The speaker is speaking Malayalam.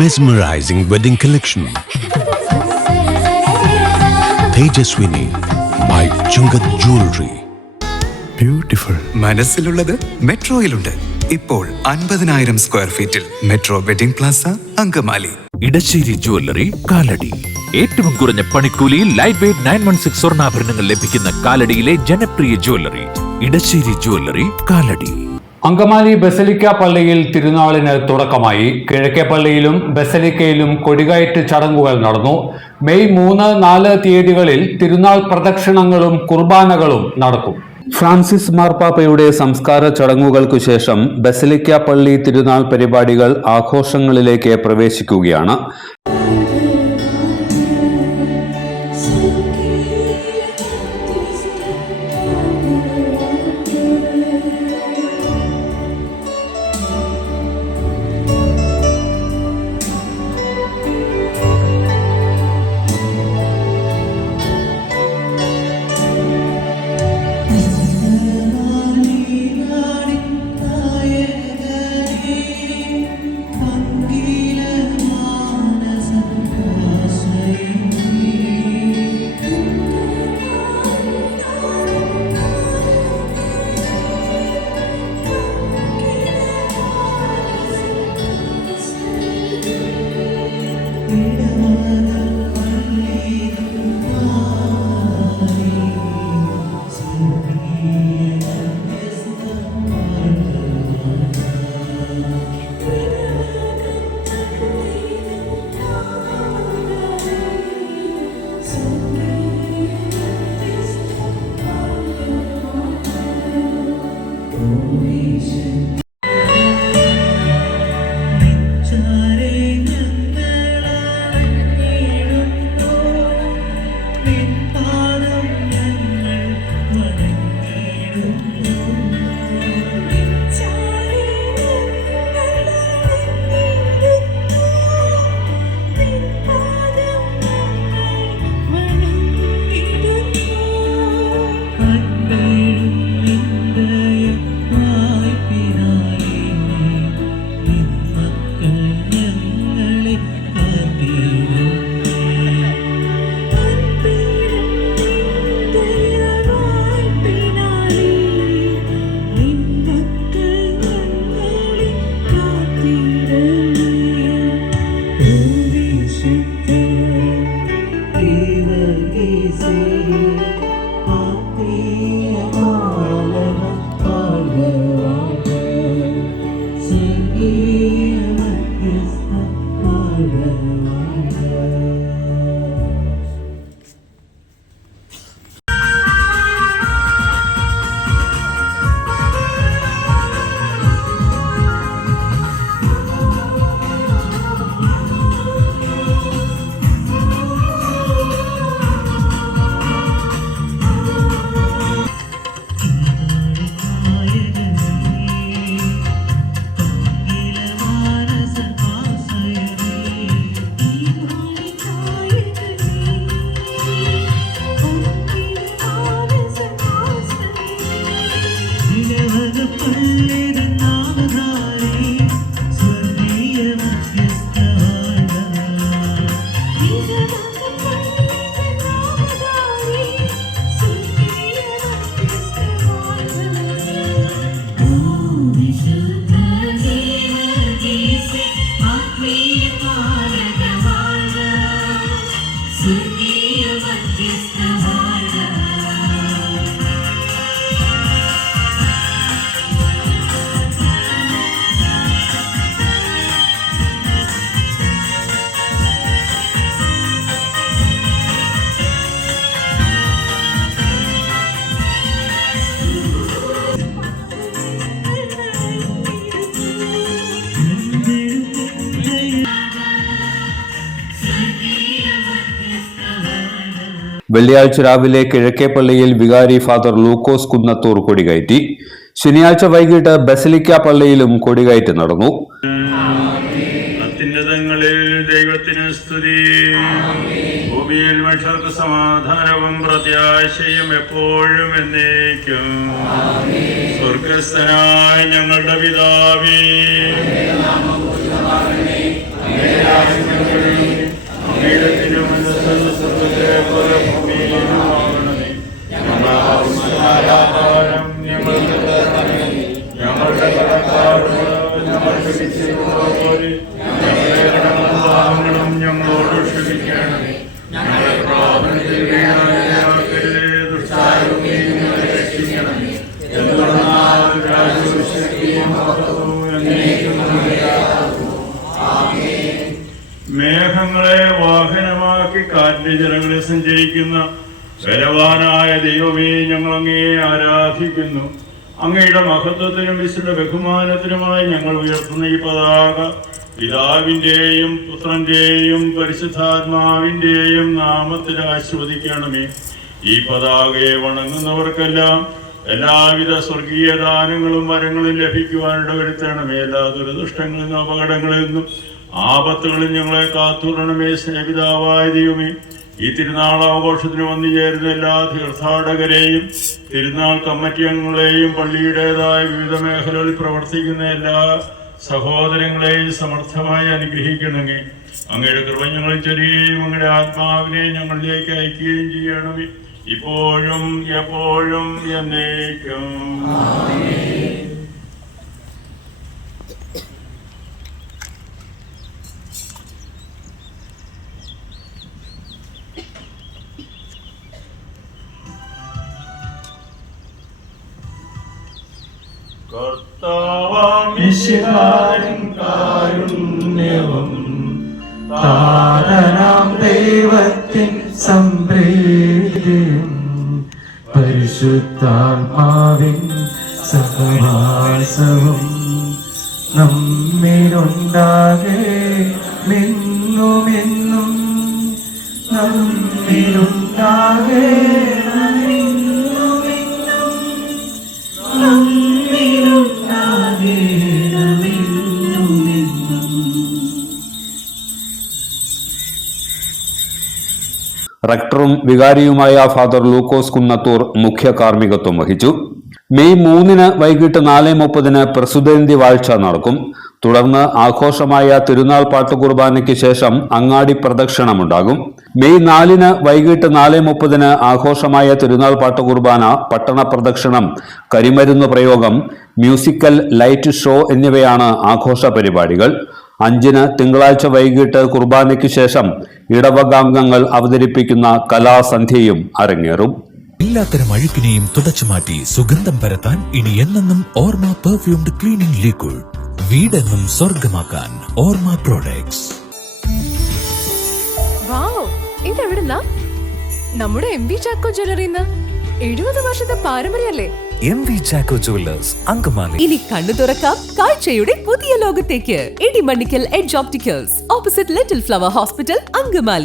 Mesmerizing wedding collection. Tejaswini by Chungat Jewelry. Beautiful. മനസ്സിലുള്ളത് മെട്രോയിലുണ്ട്. ഇപ്പോൾ 50,000 സ്ക്വയർ ഫീറ്റിൽ metro wedding plaza Angamaly. Edassery jewellery Kalady. ഏറ്റവും കുറഞ്ഞ പണിക്കൂലിയിൽ ലൈറ്റ് വെയ്റ്റ് 916 സ്വർണ്ണാഭരണങ്ങൾ ലഭിക്കുന്ന കാലടിയിലെ ജനപ്രിയ jewellery Edassery jewellery Kalady. Angamaly basilica പള്ളിയിൽ തിരുനാളിന് തുടക്കമായി. കിഴക്കേ പള്ളിയിലും ബസലിക്കയിലും കൊടികയറ്റ് ചടങ്ങുകൾ നടന്നു. മെയ് 3, 4 തീയതികളിൽ തിരുനാൾ പ്രദക്ഷിണങ്ങളും കുർബാനകളും നടക്കും. ഫ്രാൻസിസ് മാർപ്പാപ്പയുടെ സംസ്കാര ചടങ്ങുകൾക്കു ശേഷം ബസലിക്ക പള്ളി തിരുനാൾ പരിപാടികൾ ആഘോഷങ്ങളിലേക്ക് പ്രവേശിക്കുകയാണ്. വെള്ളിയാഴ്ച രാവിലെ കിഴക്കേപ്പള്ളിയിൽ വികാരി ഫാദർ ലൂക്കോസ് കുന്നത്തൂർ കൊടികയറ്റി. ശനിയാഴ്ച വൈകിട്ട് ബസലിക്ക പള്ളിയിലും കൊടികയറ്റ് നടന്നു. അത്യുന്നതങ്ങളിൽ ദൈവത്തിന് സ്തുതി, ഭൂമിയിൽ മനുഷ്യർക്ക് സമാധാനവും പ്രത്യാശയും എപ്പോഴും എന്നേക്കും. സ്വർഗസ്ഥനായ ഞങ്ങളുടെ പിതാവേ, ഞങ്ങളോട് ക്ഷമിക്കണമേ. ഞങ്ങളെ പ്രലോഭനത്തിൽ വീഴാനിടയാക്കരുതേ. ദുഷ്ടാരൂപിയിൽ നിന്ന് ഞങ്ങളെ രക്ഷിക്കണമേ. എന്തുകൊണ്ടെന്നാൽ രാജ്യവും ശക്തിയും മഹത്വവും എന്നേക്കും അങ്ങേതാകുന്നു. ആമേൻ. മേഘങ്ങളെ വാഹനമാക്കി കാറ്റിന്റെ ജനങ്ങളിൽ സഞ്ചരിക്കുന്ന ബലവാനായ ദൈവമേ, ഞങ്ങൾ അങ്ങയെ ആരാധിക്കുന്നു. അങ്ങയുടെ മഹത്വത്തിനും വിശുദ്ധ ബഹുമാനത്തിനുമായി ഞങ്ങൾ ഉയർത്തുന്ന ഈ പതാക പിതാവിൻ്റെയും പുത്രന്റെയും പരിശുദ്ധാത്മാവിൻ്റെയും നാമത്തിൽ ആശീർവദിക്കണമേ. ഈ പതാകയെ വണങ്ങുന്നവർക്കെല്ലാം എല്ലാവിധ സ്വർഗീയ ദാനങ്ങളും വരങ്ങളും ലഭിക്കുവാനിട വരുത്തണമേ. എല്ലാ ദുരദുഷ്ടങ്ങളിൽ നിന്നും അപകടങ്ങളിൽ നിന്നും ആപത്തുകളിൽ ഞങ്ങളെ കാത്തുകൊള്ളണമേ. സ്നേഹിതാവായ ദൈവമേ, ഈ തിരുനാൾ ആഘോഷത്തിന് വന്നു ചേരുന്ന എല്ലാ തീർത്ഥാടകരെയും തിരുനാൾ കമ്മിറ്റി അംഗങ്ങളെയും പള്ളിയുടേതായ വിവിധ മേഖലകളിൽ പ്രവർത്തിക്കുന്ന എല്ലാ സഹോദരങ്ങളെയും സമർത്ഥമായി അനുഗ്രഹിക്കണമേ. അങ്ങയുടെ കൃപ ഞങ്ങൾ ചൊരിയുകയും അങ്ങയുടെ ആത്മാവിനെ ഞങ്ങളിലേക്ക് അയക്കുകയും ചെയ്യണമേ, ഇപ്പോഴും എപ്പോഴും എന്നേക്കും. കർത്താവാമിശിഹായിൻ കാരുണ്യവും താതനാം ദൈവത്തിൻ സംപ്രീതിയും പരിശുദ്ധാത്മാവിൻ സഹവാസവും നമ്മിലുണ്ടാകെ നിന്നുമെന്നും നമ്മിലുണ്ടാകെ റക്ടറും വികാരിയുമായ ഫാദർ ലൂക്കോസ് കുന്നത്തൂർ മുഖ്യ കാർമ്മികത്വം വഹിച്ചു. മെയ് 3 വൈകിട്ട് 4:30 പ്രസുതേന്തി വാഴ്ച നടക്കും. തുടർന്ന് ആഘോഷമായ തിരുനാൾ പാട്ടുകുർബാനയ്ക്ക് ശേഷം അങ്ങാടി പ്രദക്ഷിണമുണ്ടാകും. മെയ് 4 വൈകിട്ട് 4:30 ആഘോഷമായ തിരുനാൾ പാട്ടുകുർബാന, പട്ടണ പ്രദക്ഷിണം, കരിമരുന്ന് പ്രയോഗം, മ്യൂസിക്കൽ ലൈറ്റ് ഷോ എന്നിവയാണ് ആഘോഷ പരിപാടികൾ. 5 തിങ്കളാഴ്ച വൈകിട്ട് കുർബാനയ്ക്ക് ശേഷം ഇടവകാംഗങ്ങൾ അവതരിപ്പിക്കുന്ന കലാസന്ധ്യയും അരങ്ങേറും. എല്ലാത്തരം അഴുക്കിനെയും തുടച്ചുമാറ്റി സുഗന്ധം പരത്താൻ ഇനി എന്നെന്നും ഓർമ്മ പെർഫ്യൂംഡ് ക്ലീനിംഗ് ലിക്വിഡ്. വീടെന്നും സ്വർഗമാക്കാൻ ഓർമ്മ പ്രോഡക്ട്സ്. വാവ്, ഇതെവിടുന്നാ? നമ്മുടെ MV ചാക്കോ ജ്വല്ലറിന്ന് 70 വർഷത്തെ പാരമ്പര്യല്ലേ? MV Chacko jewellers, Angamaly. ഇനി കണ്ണു തുറക്കാം കാഴ്ചയുടെ പുതിയ ലോകത്തേക്ക്. Edimannickal edge opticals, opposite little flower hospital, Angamaly.